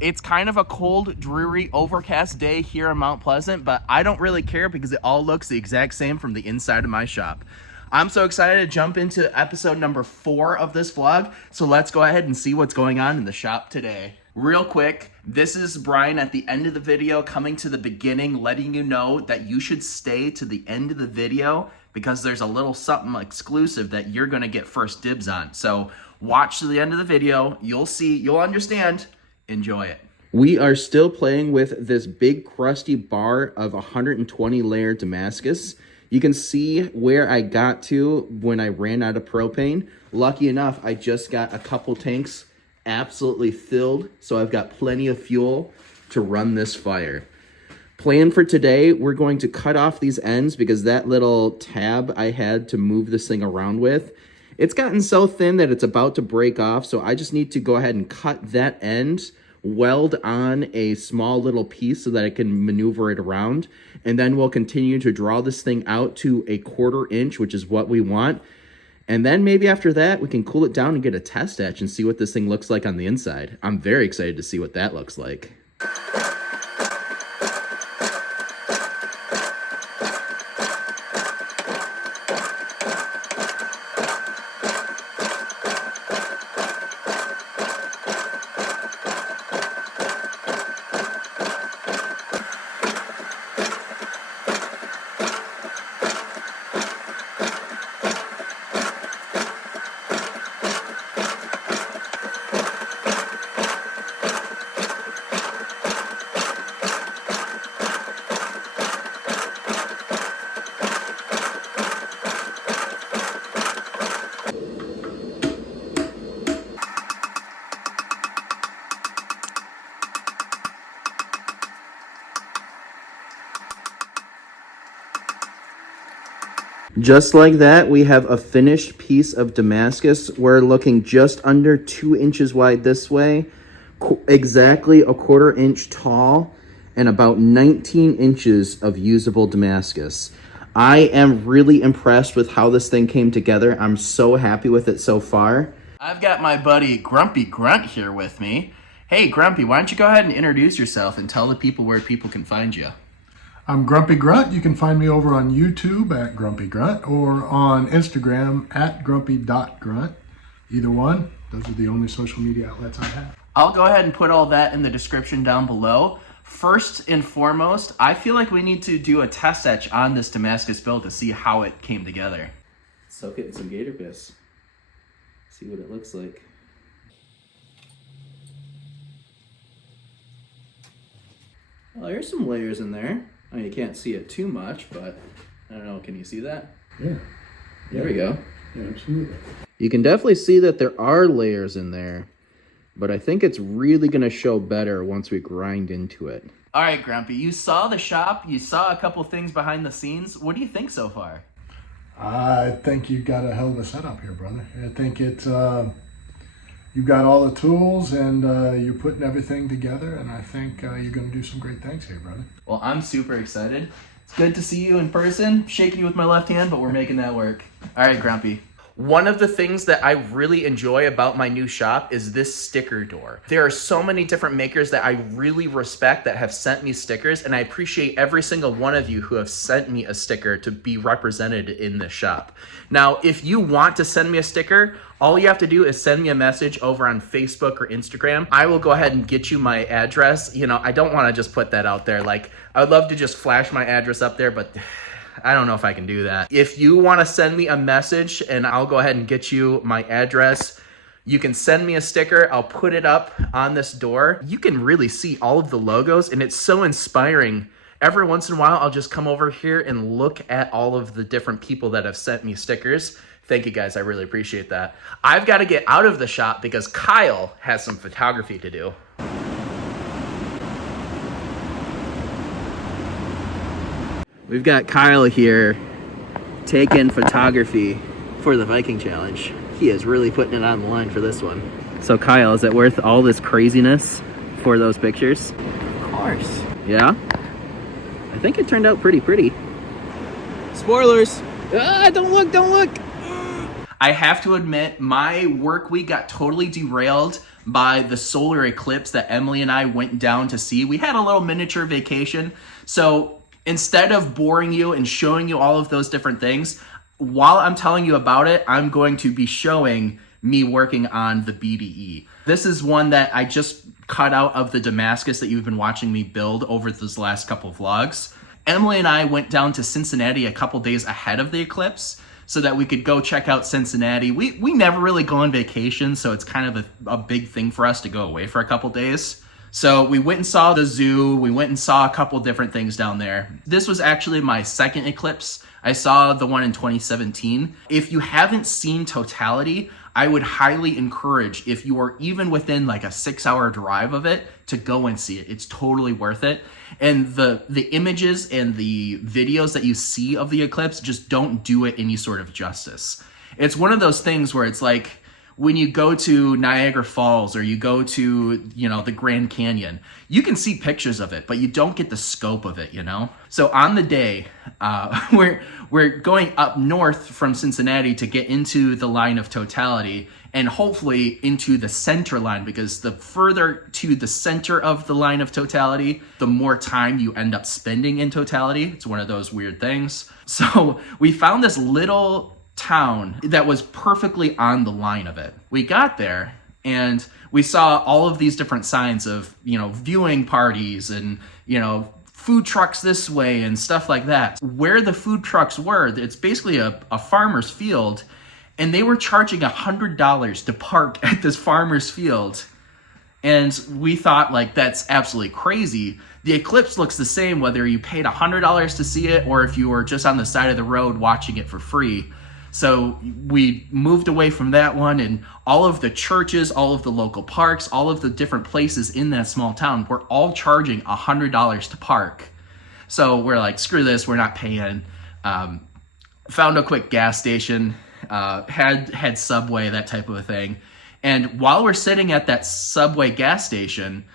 It's kind of a cold, dreary, overcast day here in Mount Pleasant, but I don't really care because it all looks the exact same from the inside of my shop. I'm so excited to jump into episode number 4 of this vlog, so let's go ahead and see what's going on in the shop today. Real quick, this is Brian at the end of the video coming to the beginning, letting you know that you should stay to the end of the video because there's a little something exclusive that you're gonna get first dibs on. So watch to the end of the video, you'll see, you'll understand. Enjoy it. We are still playing with this big crusty bar of 120 layer Damascus. You can see where I got to when I ran out of propane. Lucky enough, I just got a couple tanks absolutely filled, so I've got plenty of fuel to run this fire. Plan for today, we're going to cut off these ends because that little tab I had to move this thing around with, it's gotten so thin that it's about to break off, so I just need to go ahead and cut that end, weld on a small little piece so that I can maneuver it around, and then we'll continue to draw this thing out to a 1/4 inch, which is what we want. And then maybe after that, we can cool it down and get a test etch and see what this thing looks like on the inside. I'm very excited to see what that looks like. Just like that, we have a finished piece of Damascus. We're looking just under 2 inches wide this way, exactly a 1/4 inch tall, and about 19 inches of usable Damascus. I am really impressed with how this thing came together. I'm so happy with it so far. I've got my buddy Grumpy Grunt here with me. Hey Grumpy, why don't you go ahead and introduce yourself and tell the people where people can find you. I'm Grumpy Grunt. You can find me over on YouTube at Grumpy Grunt or on Instagram at grumpy.grunt. Either one, those are the only social media outlets I have. I'll go ahead and put all that in the description down below. First and foremost, I feel like we need to do a test etch on this Damascus build to see how it came together. Soak it in some gator piss. See what it looks like. Well, there's some layers in there. I mean, you can't see it too much, but I don't know, can you see that? Yeah. There we go. Yeah, absolutely. You can definitely see that there are layers in there, but I think it's really going to show better once we grind into it. All right, Grumpy, you saw the shop, you saw a couple things behind the scenes. What do you think so far? I think you've got a hell of a setup here, brother. I think it's, you've got all the tools and you're putting everything together, and I think you're going to do some great things here, brother. Well, I'm super excited. It's good to see you in person. Shaking you with my left hand, but we're making that work. All right, Grumpy. One of the things that I really enjoy about my new shop is this sticker door. There are so many different makers that I really respect that have sent me stickers, and I appreciate every single one of you who have sent me a sticker to be represented in the shop. Now, if you want to send me a sticker, all you have to do is send me a message over on Facebook or Instagram. I will go ahead and get you my address. You know, I don't want to just put that out there. Like, I would love to just flash my address up there, but I don't know if I can do that. If you want to send me a message and I'll go ahead and get you my address, you can send me a sticker. I'll put it up on this door. You can really see all of the logos, and it's so inspiring. Every once in a while, I'll just come over here and look at all of the different people that have sent me stickers. Thank you guys, I really appreciate that. I've got to get out of the shop because Kyle has some photography to do. We've got Kyle here taking photography for the Viking Challenge. He is really putting it on the line for this one. So Kyle, is it worth all this craziness for those pictures? Of course. Yeah? I think it turned out pretty pretty. Spoilers. Don't look. I have to admit, my work week got totally derailed by the solar eclipse that Emily and I went down to see. We had a little miniature vacation. So instead of boring you and showing you all of those different things, while I'm telling you about it, I'm going to be showing me working on the BDE. This is one that I just cut out of the Damascus that you've been watching me build over this last couple vlogs. Emily and I went down to Cincinnati a couple days ahead of the eclipse so that we could go check out Cincinnati. We never really go on vacation, so it's kind of a big thing for us to go away for a couple days. So we went and saw the zoo. We went and saw a couple different things down there. This was actually my second eclipse. I saw the one in 2017. If you haven't seen totality, I would highly encourage, if you are even within like a 6-hour drive of it, to go and see it. It's totally worth it. And the images and the videos that you see of the eclipse just don't do it any sort of justice. It's one of those things where it's like when you go to Niagara Falls or you go to, the Grand Canyon, you can see pictures of it, but you don't get the scope of it, So on the day, we're going up north from Cincinnati to get into the line of totality and hopefully into the center line, because the further to the center of the line of totality, the more time you end up spending in totality. It's one of those weird things. So we found this little town that was perfectly on the line of it. We got there and we saw all of these different signs of, viewing parties and, food trucks this way and stuff like that. Where the food trucks were, it's basically a farmer's field, and they were charging $100 to park at this farmer's field. And we thought, like, that's absolutely crazy. The eclipse looks the same whether you paid $100 to see it or if you were just on the side of the road watching it for free. So we moved away from that one, and all of the churches, all of the local parks, all of the different places in that small town were all charging $100 to park. So we're like, screw this, we're not paying. Found a quick gas station, had Subway, that type of a thing. And while we're sitting at that Subway gas station,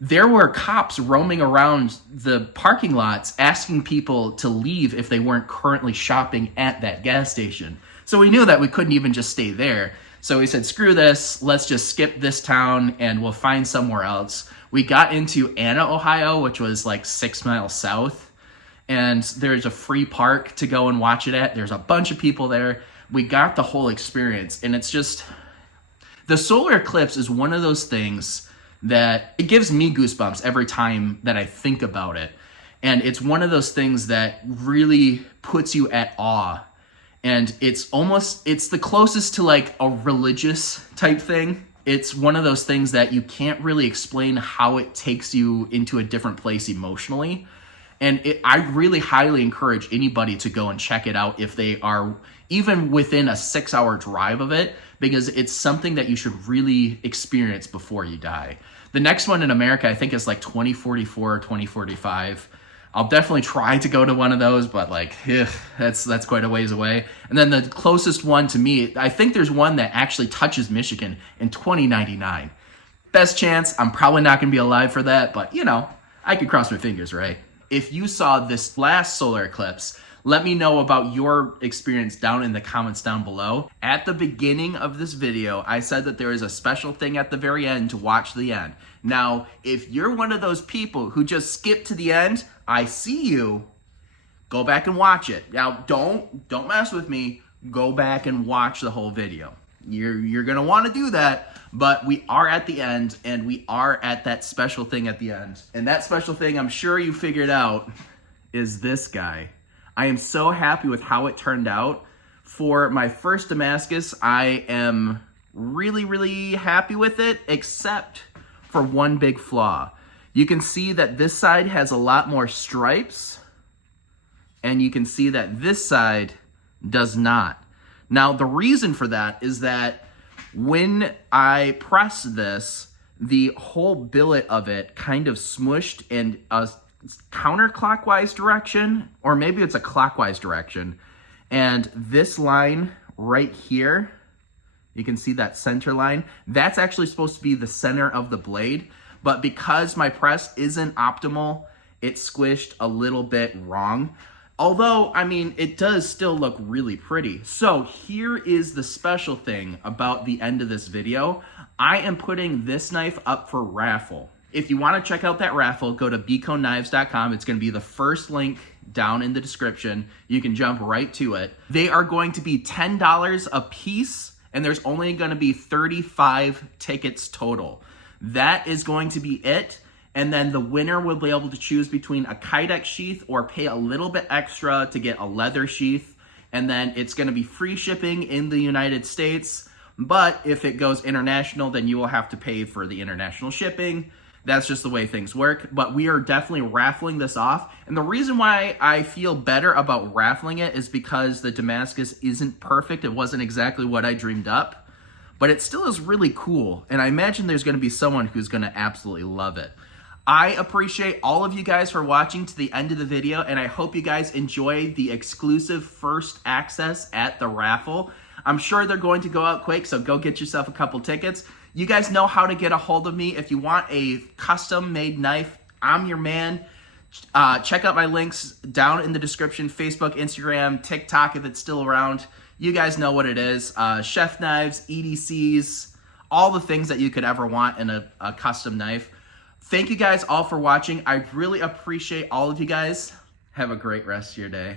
there were cops roaming around the parking lots asking people to leave if they weren't currently shopping at that gas station. So we knew that we couldn't even just stay there. So we said, screw this, let's just skip this town and we'll find somewhere else. We got into Anna, Ohio, which was like 6 miles south. And there's a free park to go and watch it at. There's a bunch of people there. We got the whole experience. And it's just, the solar eclipse is one of those things that it gives me goosebumps every time that I think about it. And it's one of those things that really puts you at awe. And it's the closest to like a religious type thing. It's one of those things that you can't really explain how it takes you into a different place emotionally. And I really highly encourage anybody to go and check it out if they are even within a 6-hour drive of it, because it's something that you should really experience before you die. The next one in America, I think, is like 2044 or 2045. I'll definitely try to go to one of those, but that's quite a ways away. And then the closest one to me, I think there's one that actually touches Michigan in 2099. Best chance, I'm probably not going to be alive for that, but I could cross my fingers, right? If you saw this last solar eclipse, let me know about your experience down in the comments down below. At the beginning of this video, I said that there is a special thing at the very end to watch the end. Now, if you're one of those people who just skip to the end, I see you. Go back and watch it. Now, don't mess with me. Go back and watch the whole video. You're going to want to do that, but we are at the end, and we are at that special thing at the end. And that special thing, I'm sure you figured out, is this guy. I am so happy with how it turned out. For my first Damascus, I am really, really happy with it, except for one big flaw. You can see that this side has a lot more stripes, and you can see that this side does not. Now, the reason for that is that when I pressed this, the whole billet of it kind of smushed in a counterclockwise direction, or maybe it's a clockwise direction. And this line right here, you can see that center line, that's actually supposed to be the center of the blade. But because my press isn't optimal, it squished a little bit wrong. Although, I mean, it does still look really pretty. So here is the special thing about the end of this video. I am putting this knife up for raffle. If you want to check out that raffle, go to bcoknives.com. It's going to be the first link down in the description. You can jump right to it. They are going to be $10 a piece, and there's only going to be 35 tickets total. That is going to be it. And then the winner will be able to choose between a Kydex sheath or pay a little bit extra to get a leather sheath. And then it's going to be free shipping in the United States. But if it goes international, then you will have to pay for the international shipping. That's just the way things work. But we are definitely raffling this off. And the reason why I feel better about raffling it is because the Damascus isn't perfect. It wasn't exactly what I dreamed up. But it still is really cool. And I imagine there's going to be someone who's going to absolutely love it. I appreciate all of you guys for watching to the end of the video, and I hope you guys enjoy the exclusive first access at the raffle. I'm sure they're going to go out quick, so go get yourself a couple tickets. You guys know how to get a hold of me. If you want a custom-made knife, I'm your man. Check out my links down in the description, Facebook, Instagram, TikTok if it's still around. You guys know what it is. Chef knives, EDCs, all the things that you could ever want in a custom knife. Thank you guys all for watching. I really appreciate all of you guys. Have a great rest of your day.